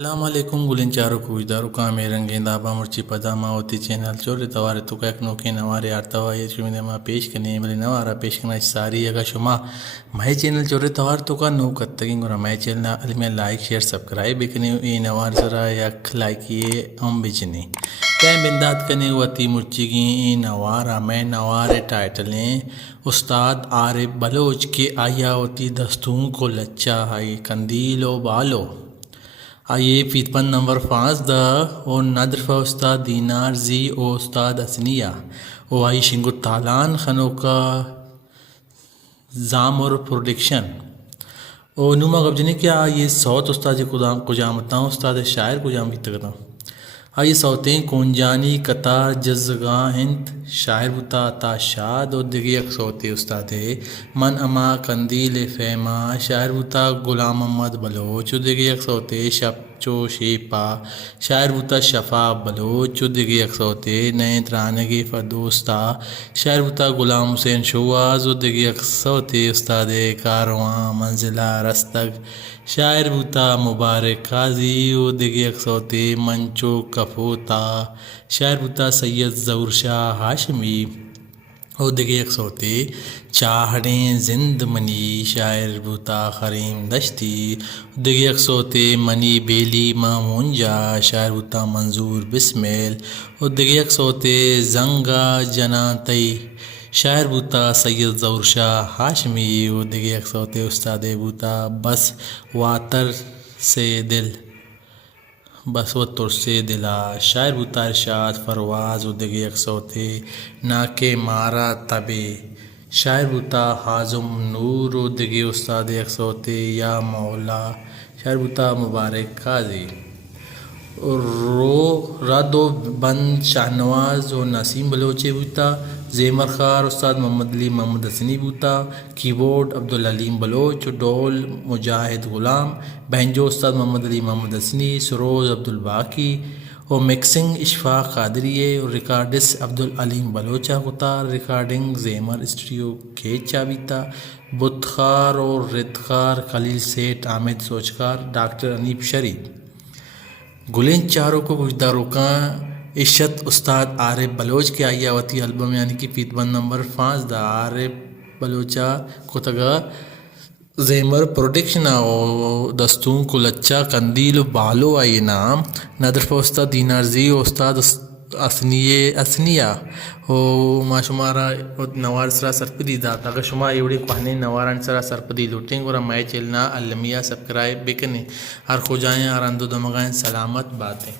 السلام علیکم گلین چارو کوجدارو کامے رنگین دابا مرچی پداما ہوتی چینل چوری توارے تو ایک نوکے نوارے آرتوا یہ چومینے ما پیش کنے ملے نوارا پیش کنا ساری اگا شما مائی چینل چوری توار تو کا نو کتگین گورا مائی چینل علمی لائک شیئر سبسکرائب بکنے ای نوار ذرا یک لائکیے ام بچنے پین بندات کنے واتی مرچی گی ای نوارا میں نوارے ٹائٹلیں استاد عارف بلوچ کے آیا ہوتی دستوں کو لچا ہے کندیل و بالو آئیے فیتپن نمبر 5 دا او ندرف استاد دینار زی او استاد اسنیہ او آئی شنگو تالان خنوکا زامر پروڈکشن او نوما گبجنے کیا یہ صوت استاد کجامتا استاد شاعر کجام بھی تکتا آئیے صوتیں کونجانی قطار جزگاں ہند شاعر بتا تا شاد و دیگی ایک صوتی استاد ہے من اما کندیل فیما شاعر بتا غلام محمد بلوچ و دیگی ایک صوتی شب چو شیپا شاعر بتا شفا بلوچ و دیگی ایک صوتی نئے ترانگی فردوستا شاعر بتا غلام حسین شواز و دیگی ایک صوتی استاد کارواں منزلہ رستگ شاعر بوتا مبارک قاضی و دیگی ایک صوتی منچو کفوتا شاعر بوتا سید ظہور شاہ ہاشمی او دیگی ایک صوتی چاہڑیں زند منی شاعر بوتا خریم دشتی دیگی ایک صوتی منی بیلی مامونجا شاعر بوتا منظور بسمیل او دیگی ایک صوتی زنگا جناتی شاعر بوتا سید ظہور شاہ ہاشمی و دیگی ایک صوتی استاد بوتا بس واتر سے دل بس و تر سے دلا شاعر بوتا ارشاد فروز و دیگی ایک صوتی ناکے مارا تبے شاعر بوتا حازم نور و دیگی استاد ایک صوتی یا مولا شاعر بوتا مبارک قاضی رادو بند شاہنواز و نسیم بلوچی بوتا زیمر خار استاد محمد علی محمد حسنی بوتا کی بورڈ عبدالعلیم بلوچ ڈول مجاہد غلام بہنجو استاد محمد علی محمد حسنی سروز عبدالباقی و مکسنگ اشفاق قادریے اور ریکارڈس عبدالعلیم بلوچا قطار ریکارڈنگ زیمر اسٹوڈیو کھیچا بیتا بتخار اور ردخار خلیل سیٹ حامد سوچکار ڈاکٹر انیب شریف گلین چاروں کو گجداروں کا عشت استاد عارف بلوچ کے آئی آوتی البم یعنی کہ فیتبن نمبر 5 دا عارف بلوچا کتگا زیمر پروڈکشن او دستوں کو لچا کندیل و بالو آئی نام ندرف استاد دینار زی استاد اسنیہ او ما شمارا نوار سرا سرپدی داتا اگر شما ایوڑی پہنے نواران سرا سرپدی لوٹیں گورا مائی چلنا المیہ سبسکرائب بکنے ہر خو جائیں ہر اندو دمگائیں سلامت باتیں